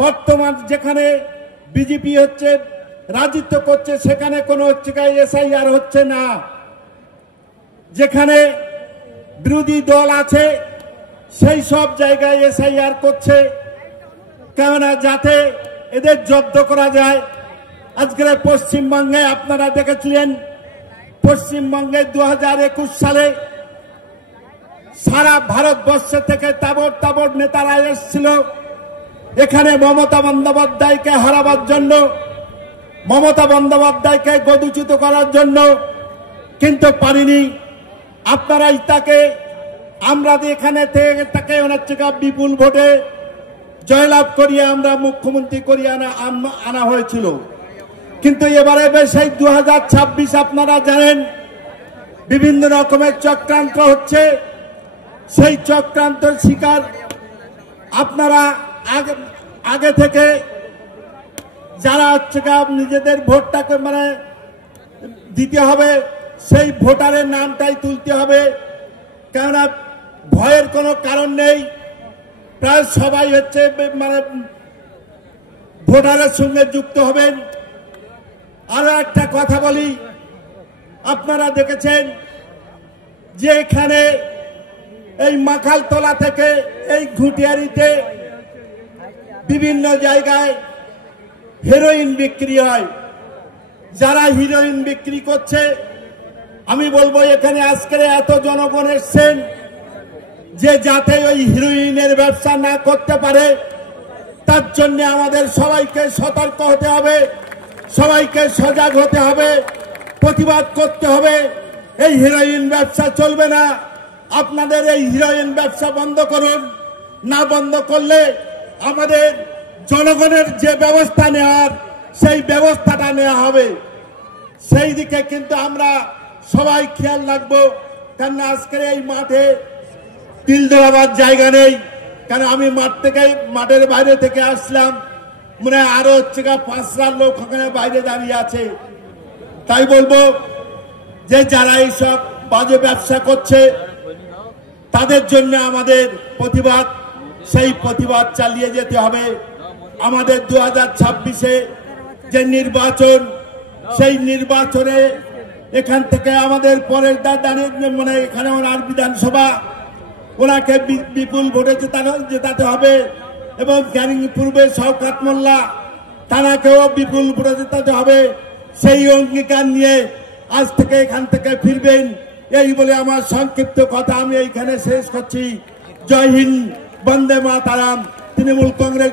বর্তমান যেখানে বিজেপি হচ্ছে রাজত্ব করছে সেখানে কোনো এসআইআর হচ্ছে না। যেখানে বিরোধী দল আছে সেই সব জায়গায় এসআইআর করছে, কেননা যাতে এদের জব্দ করা যায়। আজকের পশ্চিমবঙ্গে আপনারা দেখেছিলেন, পশ্চিমবঙ্গে 2021 সালে সারা ভারতবর্ষ থেকে তাবড় তাবড় নেতারা এসেছিল এখানে মমতা বন্দ্যোপাধ্যায়কে হারাবার জন্য, মমতা বন্দ্যোপাধ্যায়কে গদুচিত করার জন্য, কিন্তু পারিনি। আপনারাই তাকে, আমরা এখানে থেকে তাকে বিপুল ভোটে জয়লাভ করিয়ে আমরা মুখ্যমন্ত্রী করিয়ে আনা হয়েছিল। কিন্তু এবারে সেই 2026 আপনারা জানেন বিভিন্ন রকমের চক্রান্ত হচ্ছে। সেই চক্রান্তের শিকার আপনারা আগে থেকে যারা নিজেদের ভোটটাকে দিতে হবে সেই ভোটারের নামটাই তুলতে হবে, কেননা ভয়ের কোনো কারণ নেই। প্রায় সবাই ভোটারের সঙ্গে যুক্ত হবেন। আরো একটা কথা বলি, আপনারা দেখেছেন যে এখানে এই মাখালতলা থেকে এই ঘুটিয়ারিতে বিভিন্ন জায়গায় হেরোইন বিক্রি হয়। যারা হিরোইন বিক্রি করছে, আমি বলবো এখানে আজকের এত জনগণ এসছেন যে যাতে ওই হিরোইনের ব্যবসা না করতে পারে, তার জন্য আমাদের সবাইকে সতর্ক হতে হবে, সবাইকে সজাগ হতে হবে, প্রতিবাদ করতে হবে। এই হিরোইন ব্যবসা চলবে না। আপনাদের এই হিরোইন ব্যবসা বন্ধ করুন। না বন্ধ করলে আমাদের জনগণের যে ব্যবস্থা নেওয়ার সেই ব্যবস্থাটা নেওয়া হবে। সেই দিকে কিন্তু আমরা সবাই খেয়াল রাখবো, কেন আজকের এই মাঠে তিল দেওয়ার জায়গা নেই। কেন আমি মাঠের বাইরে থেকে আসলাম, মনে হয় আরো 5টা লোক ওখানে বাইরে দাঁড়িয়ে আছে। তাই বলবো যে যারা এইসব বাজে ব্যবসা করছে তাদের জন্য আমাদের প্রতিবাদ, সেই প্রতিবাদ চালিয়ে যেতে হবে। আমাদের 2026-এ যে নির্বাচন, সেই নির্বাচনে এখান থেকে আমাদের পরের দাঁড়িয়ে এখানে ওনার বিধানসভা, ওনাকে বিপুল ভোটে জেতাতে হবে। এবং ক্যানিং পূর্বে শওকত মোল্লা, তারাকেও বিপুল ভোটে জেতাতে হবে। সেই অঙ্গীকার নিয়ে আজ থেকে এখান থেকে ফিরবেন। এই বলে আমার সংক্ষিপ্ত কথা আমি এইখানে শেষ করছি। জয় হিন্দ, বন্দে মাতারাম। তৃণমূল কংগ্রেস